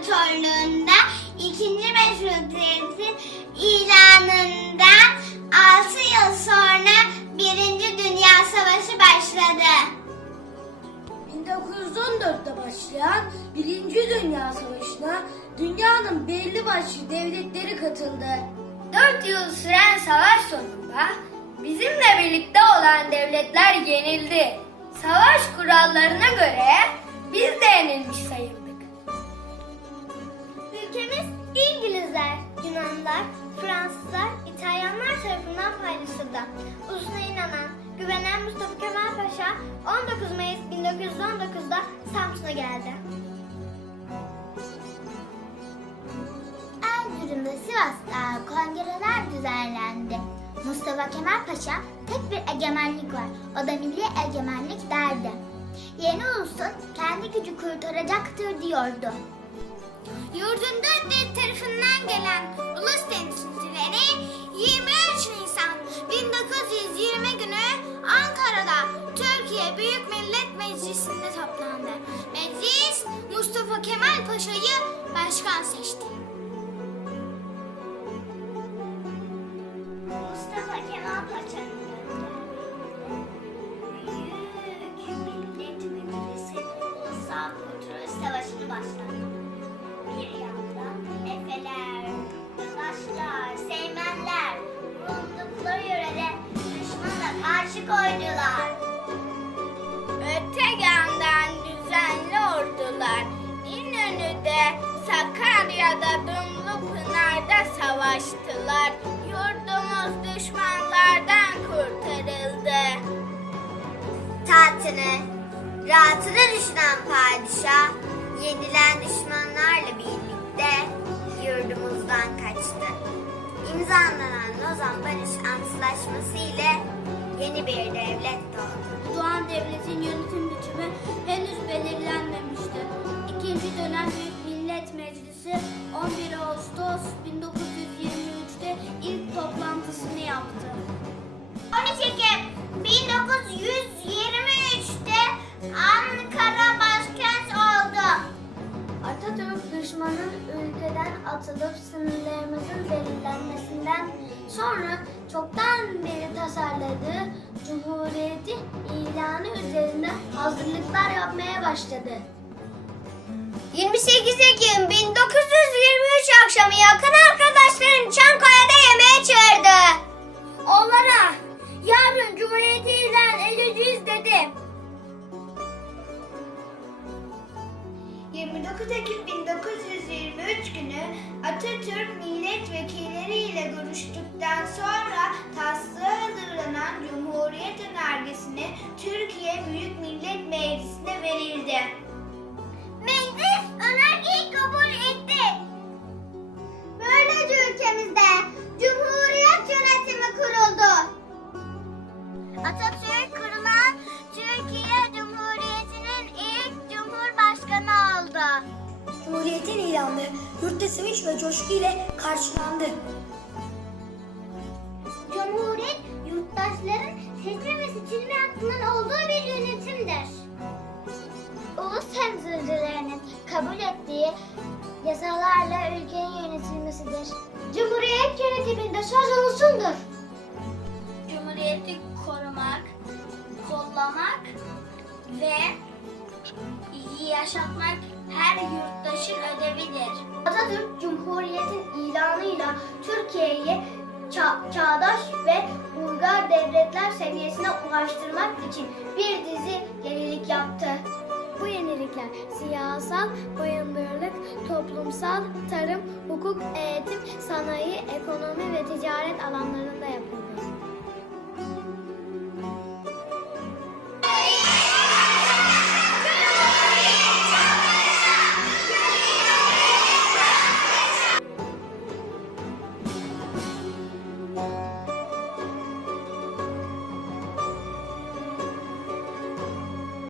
İmparatorluğu'nda 2. Meşrutiyetin ilanından 6 yıl sonra 1. Dünya Savaşı başladı. 1914'te başlayan Birinci Dünya Savaşı'na dünyanın belli başlı devletleri katıldı. 4 yıl süren savaş sonunda bizimle birlikte olan devletler yenildi. Savaş kurallarına göre biz de yenilmiş sayıldık. Ülkemiz İngilizler, Yunanlılar, Fransızlar, İtalyanlar tarafından paylaşıldı. Ulusuna inanan, güvenen Mustafa Kemal Paşa 19 Mayıs 1919'da Samsun'a geldi. Erzurum'da Sivas'ta kongreler düzenlendi. Mustafa Kemal Paşa tek bir egemenlik var. O da milli egemenlik derdi. Yeni ulusun kendi gücü kurtaracaktır diyordu. Yurdun dört tarafından gelen ulus temsilcileri 23 Nisan 1920 günü Ankara'da Türkiye Büyük Millet Meclisi'nde toplandı. Meclis Mustafa Kemal Paşa'yı başkan seçti. Mustafa Kemal Paşa'nın Büyük Millet Meclisi Ulusal Kurtuluş Savaşı'nı başlattı. Koydular. Öte yandan düzenli ordular İnönü'de, Sakarya'da, Dumlupınar'da savaştılar. Yurdumuz düşmanlardan kurtarıldı. Tahtını, rahatını düşünen padişah, yenilen düşmanlarla birlikte yurdumuzdan kaçtı. İmzalanan Lozan Barış Antlaşması ile atılıp sınırlarımızın belirlenmesinden sonra çoktan beri tasarladığı Cumhuriyeti ilanı üzerinde hazırlıklar yapmaya başladı. 28 Ekim 1923 akşamı yakın arkadaşlarım 29 Ekim 1923 günü Atatürk milletvekilleriyle görüştükten sonra taslağı hazırlanan Cumhuriyet önergesini Türkiye Büyük Millet Meclisi'ne verildi. Cumhuriyetin ilanı yurtta sevinç ve coşku ile karşılandı. Cumhuriyet, yurttaşların seçme ve seçilme hakkının olduğu bir yönetimdir. Ulus temsilcilerinin kabul ettiği yasalarla ülkenin yönetilmesidir. Cumhuriyet yönetiminde söz ulusundur. Cumhuriyeti korumak, kollamak ve yaşatmak her yurttaşın ödevidir. Atatürk Cumhuriyet'in ilanıyla Türkiye'yi ça- çağdaş ve uygar devletler seviyesine ulaştırmak için bir dizi yenilik yaptı. Bu yenilikler siyasal, bayındırlık, toplumsal, tarım, hukuk, eğitim, sanayi, ekonomi ve ticaret alanlarında